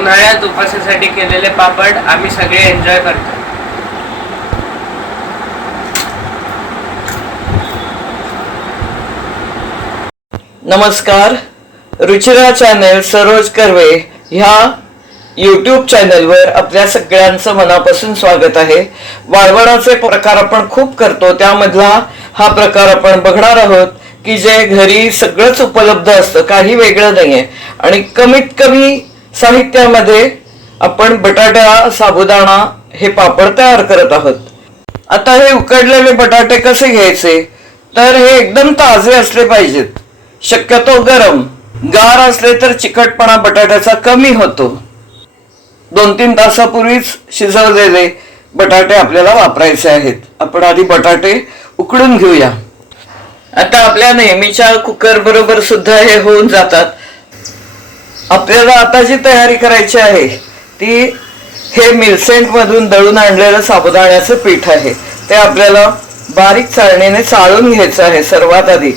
उन्हाळ्यात उपवासासाठी केलेले पापड आम्ही सगळे एन्जॉय करतो. नमस्कार. रुचिरा चॅनल सरोज कर्वे ह्या यूट्यूब चॅनलवर आपल्या सगळ्यांचं मनापासून स्वागत आहे. वाळवणाचे प्रकार आपण खूप करतो, त्यामधला हा प्रकार आपण बघणार आहोत की जे घरी सगळंच उपलब्ध असतं, काही वेगळं नाहीये आणि कमीत कमी साहित्यामध्ये आपण बटाटा साबुदाणा हे पापड तयार करत आहोत. आता हे उकडलेले बटाटे कसे घ्यायचे, तर हे एकदम ताजे असले पाहिजेत, शक्यतो गरम. गार असले तर चिकटपणा बटाट्याचा कमी होतो. 2-3 तासापूर्वीच शिजवलेले बटाटे आपल्याला वापरायचे आहेत. आपण आधी बटाटे उकडून घेऊया. आता आपल्या नेहमीच्या कुकर बरोबर सुद्धा हे होऊन जातात. आपल्याला आता जी तयारी करायची आहे ती हे मिल्सेंट मधून दळून आणलेलं साबुदाण्याचं पीठ आहे. ते आपल्याला बारीक चाळणीने चाळून घ्यायचं आहे सर्वात आधी,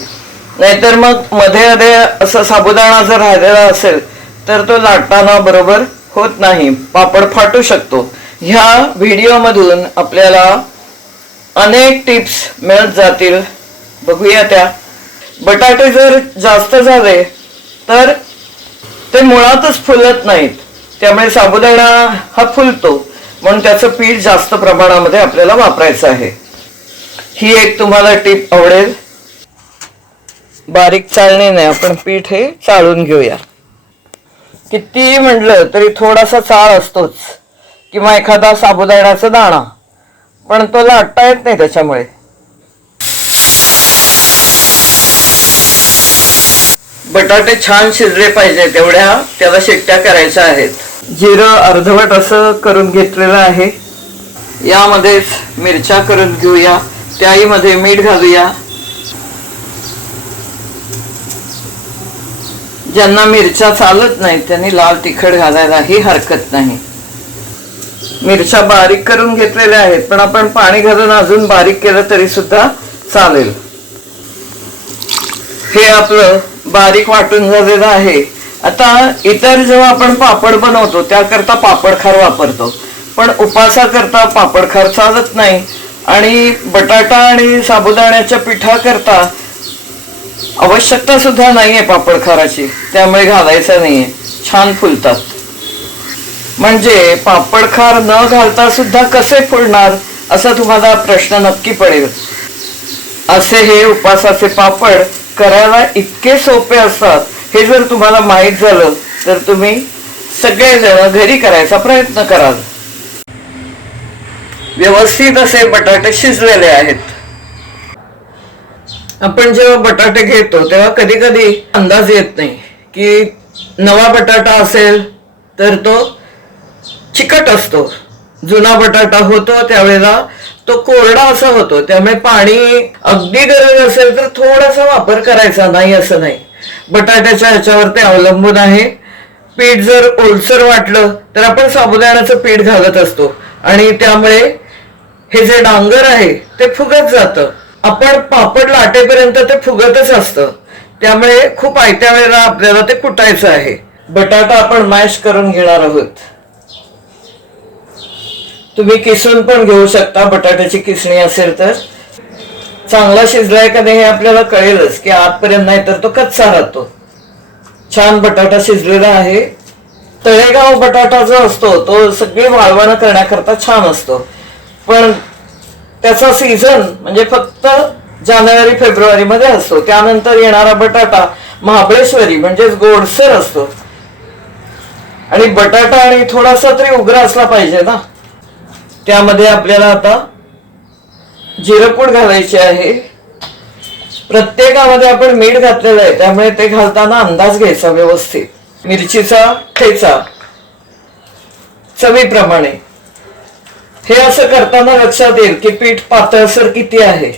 नाहीतर मग मध्ये मध्ये असं साबुदाणा जर राहिलेला असेल तर तो लाटताना बरोबर होत नाही, पापड फाटू शकतो. ह्या व्हिडिओमधून आपल्याला अनेक टिप्स मिळत जातील, बघूया त्या. बटाटे जर जास्त झाले तर ते मुळातच फुलत नाहीत, त्यामुळे साबुदाणा हा फुलतो, म्हणून त्याचं पीठ जास्त प्रमाणामध्ये आपल्याला वापरायचं आहे. ही एक तुम्हाला टिप आवडेल. बारीक चाळणीने आपण पीठ हे चाळून घेऊया. कितीही म्हटलं तरी थोडासा चाळ असतोच, किंवा एखादा साबुदाण्याचा दाणा, पण तो लाटता येत नाही त्याच्यामुळे. बटाटे छान शिजले पाहिजे तेवढ्या त्याला शिट्ट्या करायच्या आहेत. जिरं अर्धवट असं करून घेतलेलं आहे. यामध्येच मिरच्या करून घेऊया, त्याहीमध्ये मीठ घालूया. ज्यांना मिरच्या चालत नाहीत त्यांनी लाल तिखट घालायलाही हरकत नाही. मिरच्या बारीक करून घेतलेल्या आहेत, पण आपण पाणी घालून अजून बारीक केलं तरी सुद्धा चालेल. हे आपलं बारीक वाटून झालेलं आहे. आता इतर जेव्हा आपण पापड बनवतो त्याकरता पापड खार वापरतो, पण उपासाकरता पापड खार चालत नाही. आणि बटाटा आणि साबुदाण्याच्या पिठाकरता आवश्यकता सुद्धा नाहीये पापड खाराची, त्यामुळे घालायचं नाहीये, छान फुलतात. म्हणजे पापड खार न घालता सुद्धा कसे फुलणार असा तुम्हाला प्रश्न नक्की पडेल. असे हे उपासाचे पापड करायला इतके सोपे असतात. हे जर तुम्हाला माहीत झालं तर तुम्ही सगळेजण घरी करायचा प्रयत्न कराल. व्यवस्थित असे बटाटे शिजलेले आहेत. आपण जेव्हा बटाटे घेतो तेव्हा कधी कधी अंदाज येत नाही की नवा बटाटा असेल तर तो चिकट असतो, जुना बटाटा होतो त्यावेळेला तो कोरडा असा होतो. त्यामुळे पाणी अगदी गरज असेल तर थोडासा वापर करायचा, नाही असं नाही. बटाट्याच्या ह्याच्यावर ते अवलंबून आहे. पीठ जर ओलसर वाटलं तर आपण साबुदाण्याचं पीठ घालत असतो आणि त्यामुळे हे जे डांगर आहे ते फुगत जातं. आपण पापड लाटेपर्यंत ते फुगतच असतं, त्यामुळे खूप आयत्या वेळेला आपल्याला ते कुटायचं आहे. बटाटा आपण मॅश करून घेणार आहोत. तुम्ही किसून पण घेऊ शकता, बटाट्याची किसणी असेल तर. चांगला शिजलाय का नाही हे आपल्याला कळेलच की आतपर्यंत, नाही तर तो कच्चा राहतो. छान बटाटा शिजलेला आहे. तळेगाव बटाटा जो असतो तो सगळी वाळवण करण्याकरता छान असतो, पण त्याचा सीझन म्हणजे फक्त जानेवारी फेब्रुवारी मध्ये असतो. त्यानंतर येणारा बटाटा महाबळेश्वरी म्हणजेच गोडसर असतो. आणि बटाटा आणि थोडासा तरी उग्र असला पाहिजे ना. त्यामध्ये आपल्याला आता जिरपूड घालायची आहे. प्रत्येकामध्ये आपण मीठ घातलेलं आहे, त्यामुळे ते घालताना अंदाज घ्यायचा व्यवस्थित. मिरचीचा ठेचा चवीप्रमाणे. हे असं करताना लक्षात येईल की पीठ पातळसर किती आहे.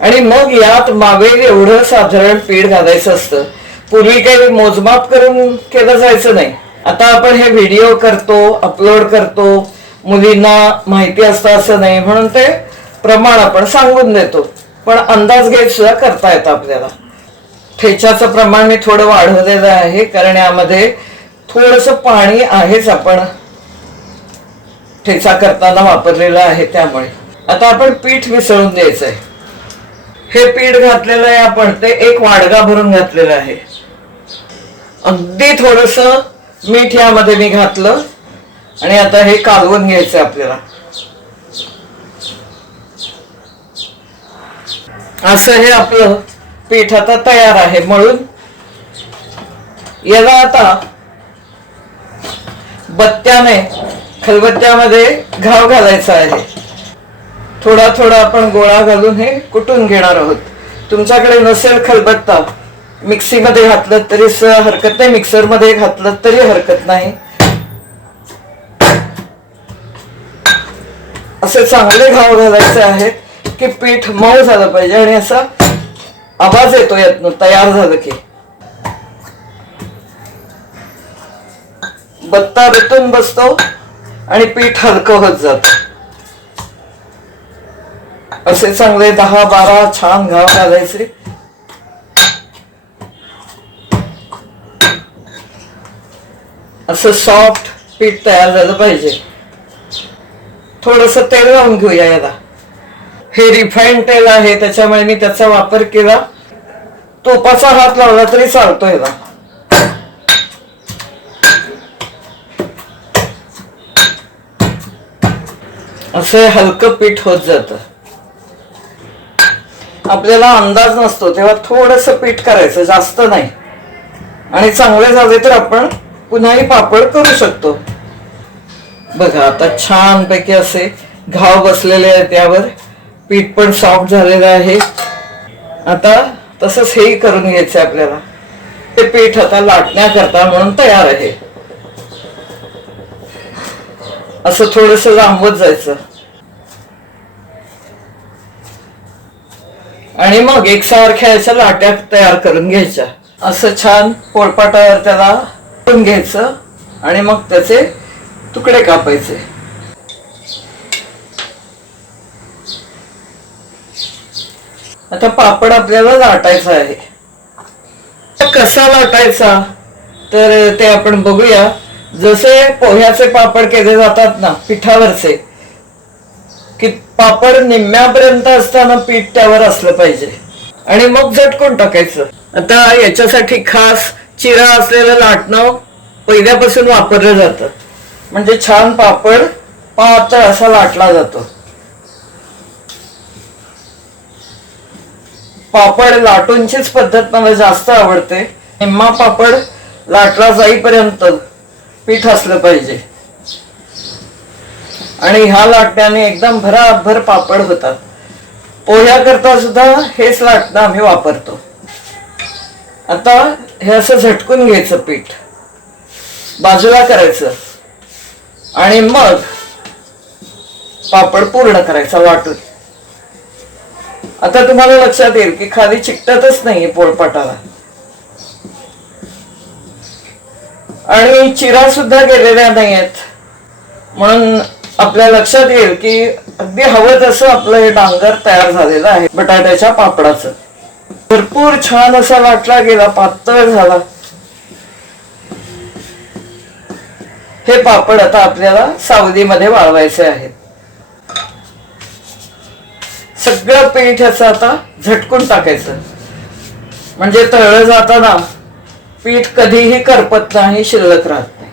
आणि मग यात मावेल एवढं साधारण पीठ घालायचं असतं. पूर्वी काही मोजमाप करून केलं जायचं नाही. आता आपण हे व्हिडिओ करतो, अपलोड करतो, मुलींना माहिती असतं असं नाही, म्हणून ते प्रमाण आपण सांगून देतो, पण अंदाज घेत सुद्धा करता येतं आपल्याला. ठेच्याचं प्रमाण मी थोडं वाढवलेलं आहे, कारण यामध्ये थोडस पाणी आहेच, आपण ठेचा करताना वापरलेलं आहे त्यामुळे. आता आपण पीठ मिसळून द्यायचंय. हे पीठ घातलेलं आहे आपण, ते एक वाडगा भरून घातलेलं आहे. अगदी थोडस मीठ यामध्ये मी घातलं आणि आता हे कालवून घ्यायचंय आपल्याला. असं हे आपलं पीठ आता तयार आहे मळून. याला आता बत्त्याने, खलबत्त्यामध्ये घाव घालायचा आहे. थोडा थोडा आपण गोळा घालून हे कुटून घेणार आहोत. तुमच्याकडे नसेल खलबत्ता, मिक्सीमध्ये घातलं तरी हरकत नाही, मिक्सरमध्ये घातलं तरी हरकत नाही. असे चांगले घाव घालायचे आहेत की पीठ मऊ झालं पाहिजे आणि असा आवाज येतो यातनं तयार झालं की. बत्ता रुतून बसतो आणि पीठ हलकं होत जात. असे चांगले 10-12 छान घाव घालायचे. असं सॉफ्ट पीठ तयार झालं पाहिजे. थोडस तेल लावून घेऊया याला. हे रिफाईंड तेल आहे त्याच्यामुळे मी त्याचा वापर केला. तुपाचा हात लावला तरी चालतो याला. असं हलकं पीठ होत जातं. आपल्याला अंदाज नसतो तेव्हा थोडस पीठ करायचं, जास्त नाही. आणि चांगले झाले तर आपण पुन्हाही पापड करू शकतो. बघा आता छान पैकी असे घाव बसलेले आहेत यावर. पीठ पण सॉफ्ट झालेलं आहे. आता तसंच हेही करून घ्यायचं आपल्याला. ते पीठ आता लाटण्याकरता म्हणून तयार आहे. असं थोडस लांबत जायचं आणि मग एकसारख्या याच्या लाट्या तयार करून घ्यायच्या. असं छान पोळपाटावर त्याला करून घ्यायचं आणि मग त्याचे तुकडे कापायचे. आता पापड आपल्याला लाटायचा आहे. कसा लाटायचा तर ते आपण बघूया. जसे पोह्याचे पापड केले जातात ना पिठावरचे, की पापड निम्म्यापर्यंत असताना पीठ त्यावर असलं पाहिजे आणि मग झटकून टाकायचं. आता याच्यासाठी खास चिरा असलेलं लाटणं पहिल्यापासून वापरलं जातं, म्हणजे छान पापड पातळ असा लाटला जातो. पापड लाटूनचीच पद्धत मला जास्त आवडते. निम्मा पापड लाटला जाईपर्यंत पीठ असलं पाहिजे आणि ह्या लाटण्याने एकदम भराभर पापड होतात. पोह्या करता सुद्धा हेच लाटणं आम्ही वापरतो. आता हे असं झटकून घ्यायचं, पीठ बाजूला करायचं आणि मग पापड पूर्ण करायचा वाटून. आता तुम्हाला लक्षात येईल की खाली चिकटतच नाहीये पोळपाटाला आणि चिरा सुद्धा गेलेल्या नाहीयेत. म्हणून आपल्या लक्षात येईल की अगदी हवं तसं आपलं हे डांगर तयार झालेलं आहे बटाट्याच्या पापडाचं. भरपूर छान असा लाटला गेला, पातळ झाला. हे पापड आता आपल्याला सावलीमध्ये वाळवायचे आहेत. सगळं पीठ याचं आता झटकून टाकायचं, म्हणजे तळलं जाताना पीठ कधीही करपत नाही, शिल्लक राहत नाही.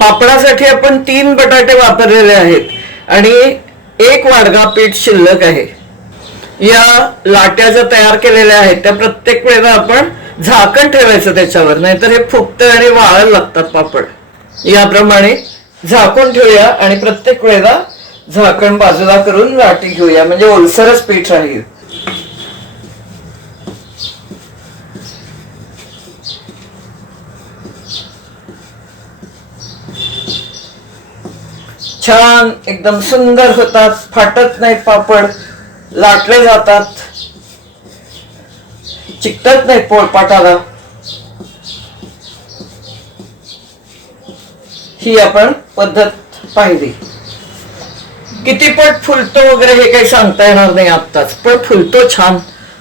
पापडासाठी आपण 3 बटाटे वापरलेले आहेत आणि 1 वाडगा पीठ शिल्लक आहे. या लाट्या ज्या तयार केलेल्या आहेत त्या प्रत्येक वेळेला आपण झाकण ठेवायचं त्याच्यावर, नाहीतर हे फुगतं आणि वाळायला लागतात पापड. याप्रमाणे झाकून ठेवूया आणि प्रत्येक वेळेला झाकण बाजूला करून लाटी घेऊया, म्हणजे ओलसरच पीठ राहील. छान एकदम सुंदर होतात, फाटत नाहीत पापड, लाटले जातात, चिकटत नाहीत पोळपाटाला. ही आपण पद्धत पाहिली. किती पट फुलतो वगैरे हे काही सांगता येणार नाही आत्ताच, पण फुलतो छान,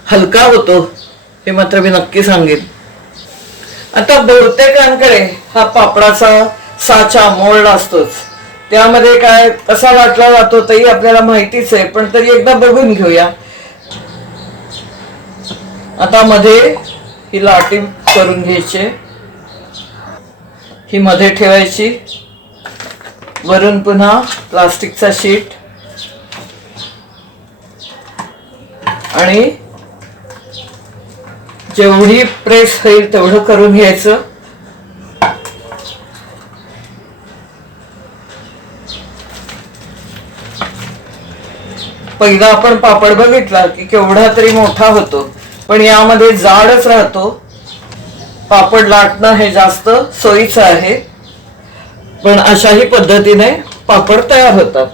हलका होतो हे मात्र मी नक्की सांगेन. आता बहुतेकांकडे हा पापडाचा साचा मोल्ड असतोच, त्यामध्ये काय कसा लाटला जातो तेही आपल्याला माहितीच आहे, पण तरी एकदा बघून घेऊया. आता मध्ये ही लाटी करून घ्यायची, ही मध्ये ठेवायची, वरून पुन्हा प्लास्टिकचा शीट आणि जेवढी प्रेस होईल तेवढं करून घ्यायचं. पहिला आपण पापड बघितला की केवढा तरी मोठा होतो, पण यामध्ये जाडच राहतो. पापड लाटणं हे जास्त सोयीचं आहे, पण अशाही पद्धतीने पापड तयार होतात.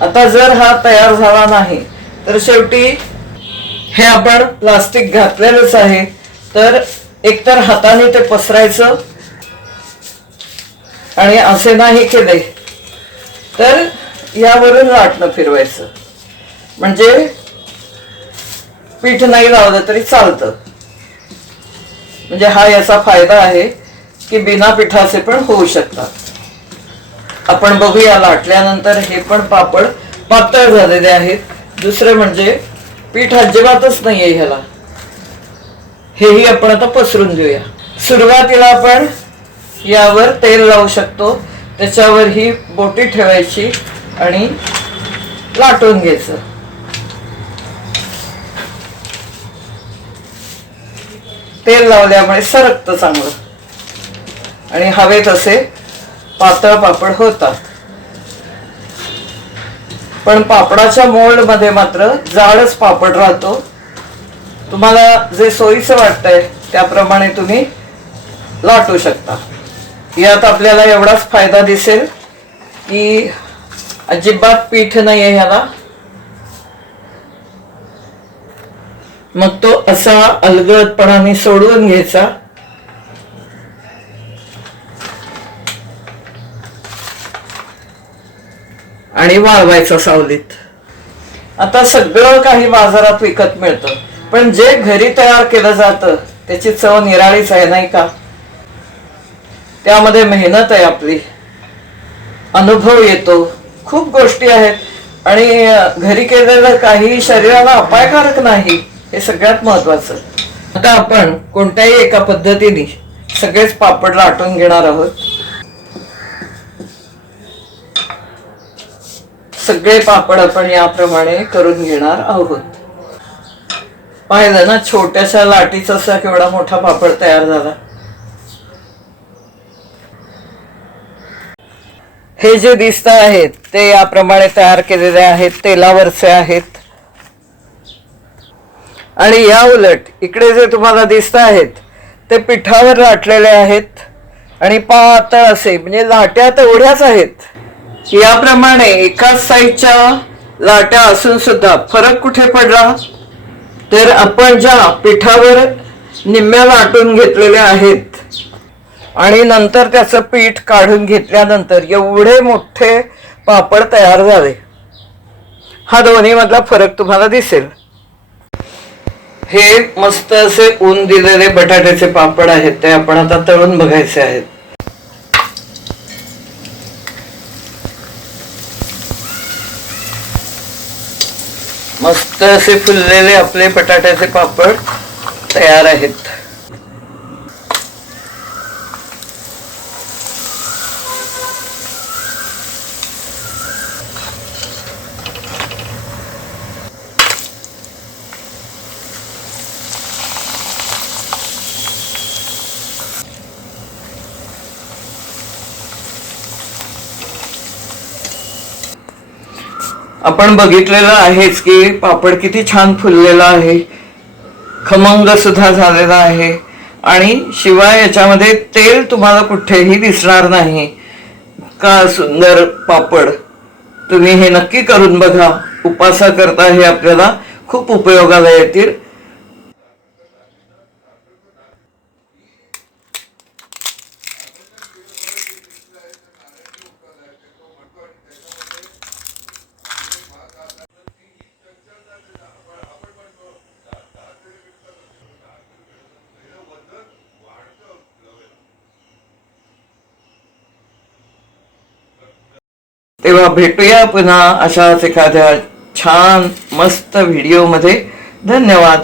आता जर हा तयार झाला नाही तर शेवटी हे आपण प्लास्टिक घातलेलंच आहे, तर एकतर हाताने ते पसरायचं आणि असे नाही केले तर यावरून लाटणं फिरवायचं, म्हणजे पीठ नाही लावलं तरी चालतं. म्हणजे हा याचा फायदा आहे की बिना पिठाचे पण होऊ शकतात. आपण बघूया लाटल्यानंतर हे पण पापड पातळ झालेले आहेत. दुसरे म्हणजे पीठ अजिबातच नाहीये ह्याला, हेही आपण आता पसरून घेऊया. सुरुवातीला आपण यावर तेल लावू शकतो, त्याच्यावर ही बोटी ठेवायची आणि लाटून घ्यायचं. तेल लावल्यामुळे सरकतं चांगलं आणि हवे तसे पातळ पापड होतात. पण पापडाच्या मोल्ड मध्ये मात्र जाडच पापड राहतो. तुम्हाला जे सोयीचं वाटतंय त्याप्रमाणे तुम्ही लाटू शकता. यात आपल्याला एवढाच फायदा दिसेल की अजिबात पीठ नाहीये ह्याला, मग तो असा अलगदपणाने सोडवून घ्यायचा. आणि वाळवायचा सावलीत. आता सगळं काही बाजारात विकत मिळतं, पण जे घरी तयार केलं जातं त्याची चव निराळीच आहे, नाही का? त्यामध्ये मेहनत आहे आपली, अनुभव येतो, खूप गोष्टी आहेत आणि घरी केलेलं काही शरीराला अपायकारक नाही, हे सगळ्यात महत्वाचं. आता आपण कोणत्याही एका पद्धतीने सगळेच पापड लाटून घेणार आहोत. सगळे पापड आपण याप्रमाणे करून घेणार आहोत. पाहिलं ना, छोट्याशा लाटीचा असा केवढा मोठा पापड तयार झाला. हे जे दिसत आहेत ते याप्रमाणे तयार केलेले आहेत, तेलावरचे आहेत. आणि या उलट इकडे जे तुम्हाला दिसत आहेत ते पिठावर लाटलेले आहेत आणि पातळ असे, म्हणजे लाट्या तेवढ्याच आहेत. याप्रमाणे एकाच साईजच्या लाट्या असून सुद्धा फरक कुठे पडला तर आपण ज्या पिठावर निम्म्या लाटून घेतलेल्या आहेत आणि नंतर त्याचं पीठ काढून घेतल्यानंतर एवढे मोठे पापड तयार झाले. हा दोन्ही मधला फरक तुम्हाला दिसेल. हे मस्त असे ऊन दिलेले बटाट्याचे पापड आहेत, ते आपण आता तळून बघायचे आहेत. मस्त असे फुललेले आपले बटाट्याचे पापड तयार आहेत. आपण बघितलेलं आहेच की पापड किती छान फुललेला आहे, खमंग सुद्धा झालेला आहे आणि शिवाय याच्यामध्ये तेल तुम्हाला कुठेही दिसणार नाही. का सुंदर पापड! तुम्ही हे नक्की करून बघा. उपासा करता हे आपल्याला खूप उपयोगाला येतील. तेव्हा भेटूया पुन्हा अशाच एखाद्या छान मस्त व्हिडिओमध्ये. धन्यवाद.